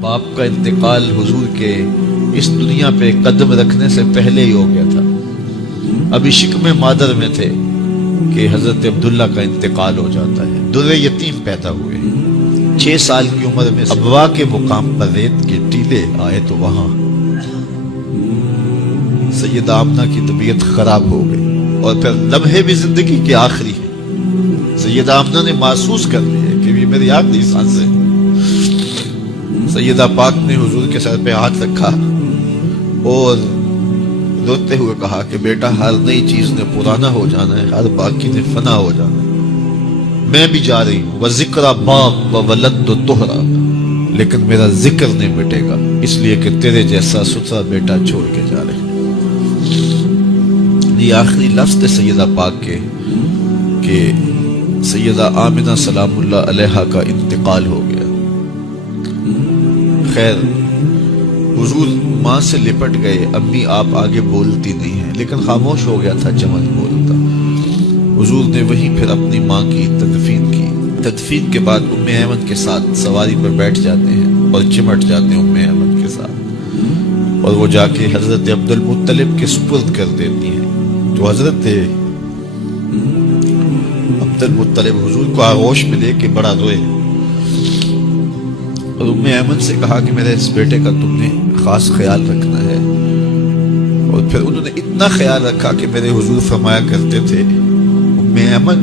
باپ کا انتقال حضور کے اس دنیا پہ قدم رکھنے سے پہلے ہی ہو گیا تھا. ابھی شکم مادر میں تھے کہ حضرت عبداللہ کا انتقال ہو جاتا ہے. در یتیم پیدا ہوئے. 6 سال کی عمر میں ابوا کے مقام پر ریت کے ٹیلے آئے تو وہاں سیدہ آمنہ کی طبیعت خراب ہو گئی اور پھر لمحے بھی زندگی کے آخری ہیں. سیدہ آمنہ نے محسوس کر لیا کہ یہ میری آخری سانس ہے. سیدہ پاک نے حضور کے سر پہ ہاتھ رکھا اور روتے ہوئے کہا کہ بیٹا ہر نئی چیز نے پرانا ہو جانا ہے، ہر باقی نے فنا ہو جانا ہے. میں بھی جا رہی ہوں وذکر باق وولد طہرا، لیکن میرا ذکر نہیں مٹے گا، اس لیے کہ تیرے جیسا ستھرا بیٹا چھوڑ کے جا رہے. یہ آخری لفظ تھے سیدہ پاک کے کہ سیدہ آمنہ سلام اللہ علیہا کا انتقال ہو گیا. خیر حضور ماں سے لپٹ گئے. امی آپ آگے بولتی نہیں ہیں، لیکن خاموش ہو گیا تھا چمن بولتا. حضور نے وہیں پھر اپنی ماں کی تدفین کی. تدفین کے بعد ام ایمن کے ساتھ سواری پر بیٹھ جاتے ہیں اور چمٹ جاتے ہیں ام ایمن کے ساتھ، اور وہ جا کے حضرت عبد المطلب کے سپرد کر دیتی ہیں. تو حضرت عبد المطلب حضور کو آغوش میں لے کے بڑا روئے اور ام ایمن سے کہا کہ میرے اس بیٹے کا تم نے خاص خیال رکھنا ہے. اور پھر انہوں نے اتنا خیال رکھا کہ میرے حضور فرمایا کرتے تھے ام ایمن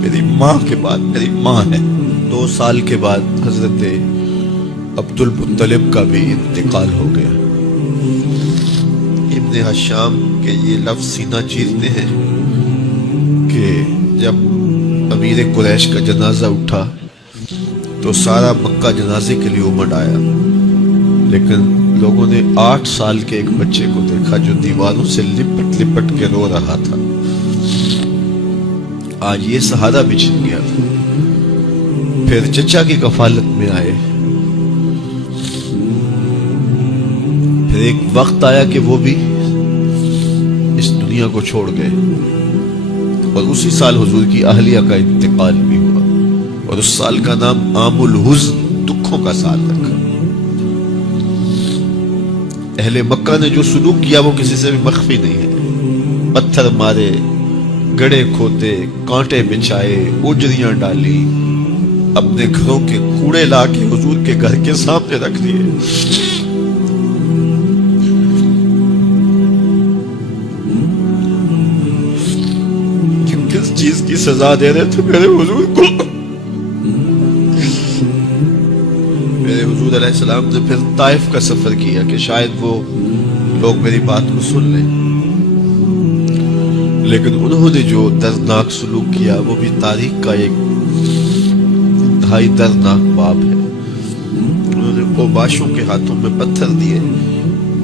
میری ماں کے بعد میری ماں ہے. 2 سال کے بعد حضرت عبد المطلب کا بھی انتقال ہو گیا. ابن حشام کے یہ لفظ سینہ چیرتے ہیں کہ جب امیر قریش کا جنازہ اٹھا تو سارا مکہ جنازے کے لیے امڑ آیا، لیکن لوگوں نے 8 سال کے ایک بچے کو دیکھا جو دیواروں سے لپٹ لپٹ کے رو رہا تھا. آج یہ سہارا بھی چھن گیا تھا. پھر چچا کی کفالت میں آئے. پھر ایک وقت آیا کہ وہ بھی اس دنیا کو چھوڑ گئے، اور اسی سال حضور کی اہلیہ کا انتقال بھی ہوا، اور اس سال کا نام عام الحزن، دکھوں کا سال رکھا. اہل مکہ نے جو سلوک کیا وہ کسی سے بھی مخفی نہیں ہے. پتھر مارے، گڑے کھوتے، کانٹے بچھائے، اجریاں ڈالی، اپنے گھروں کے کوڑے لا کے حضور کے گھر کے سامنے رکھ دیے. کس چیز کی سزا دے رہے تھے میرے حضور کو؟ میرے حضور علیہ السلام نے پھر طائف کا سفر کیا کہ شاید وہ لوگ میری بات کو سن لیں، لیکن انہوں نے جو دردناک سلوک کیا وہ بھی تاریخ کا ایک انتہائی دردناک باب ہے. انہوں نے اوباشوں کے ہاتھوں میں پتھر دیے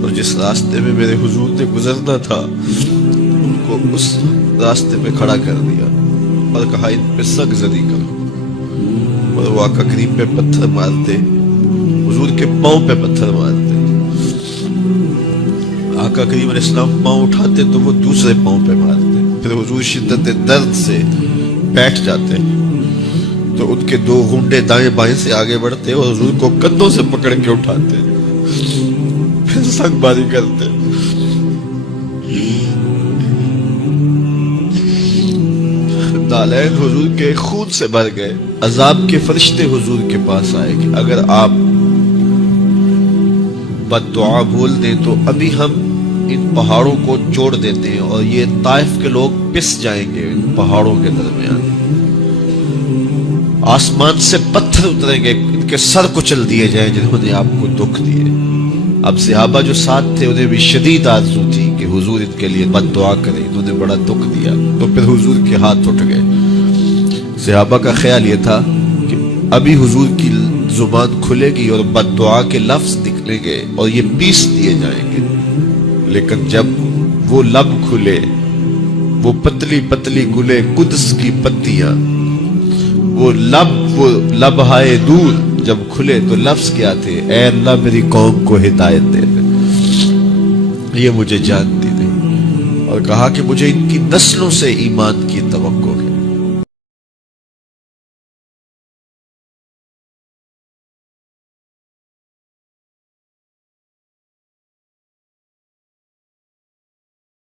اور جس راستے میں میرے حضور نے گزرنا تھا ان کو اس راستے میں کھڑا کر دیا اور کہا ان پہ سگ زدی کرو. اور وہ آقا کریم پہ پتھر مارتے، حضور کے پاؤں پہ پتھر مارتے. آقا کریم علیہ السلام پاؤں اٹھاتے تو وہ دوسرے پاؤں پہ مارتے. پھر حضور شدت درد سے بیٹھ جاتے تو ان کے 2 گھنڈے دائیں بائیں سے آگے بڑھتے اور حضور کو کندھوں سے پکڑ کے اٹھاتے، پھر سگ باری کرتے. نالین حضور کے خون سے بھر گئے. عذاب کے فرشتے حضور کے پاس آئے کہ اگر آپ بد دعا بول دیں تو ابھی ہم ان پہاڑوں کو جوڑ دیتے ہیں اور یہ طائف کے لوگ پس جائیں گے ان پہاڑوں کے درمیان. آسمان سے پتھر اتریں گے، ان کے سر کچل دیے جائیں جنہوں نے آپ کو دکھ دیے. اب صحابہ جو ساتھ تھے انہیں بھی شدید آرزو تھی کہ حضور ان کے لیے بد دعا کرے، انہوں نے بڑا دکھ دیا. تو پھر حضور کے ہاتھ اٹھ گئے. صحابہ کا خیال یہ تھا کہ ابھی حضور کی زبان کھلے گی اور بد دعا کے لفظ نکلیں گے اور یہ پیس دیے جائیں گے. لیکن جب وہ لب کھلے، وہ پتلی پتلی گلے قدس کی پتیاں، وہ لبہائے دور جب کھلے تو لفظ کیا تھے؟ اے اللہ میری قوم کو ہدایت دے دے. یہ مجھے جانتی نہیں. اور کہا کہ مجھے ان کی نسلوں سے ایمان کی توقع ہے.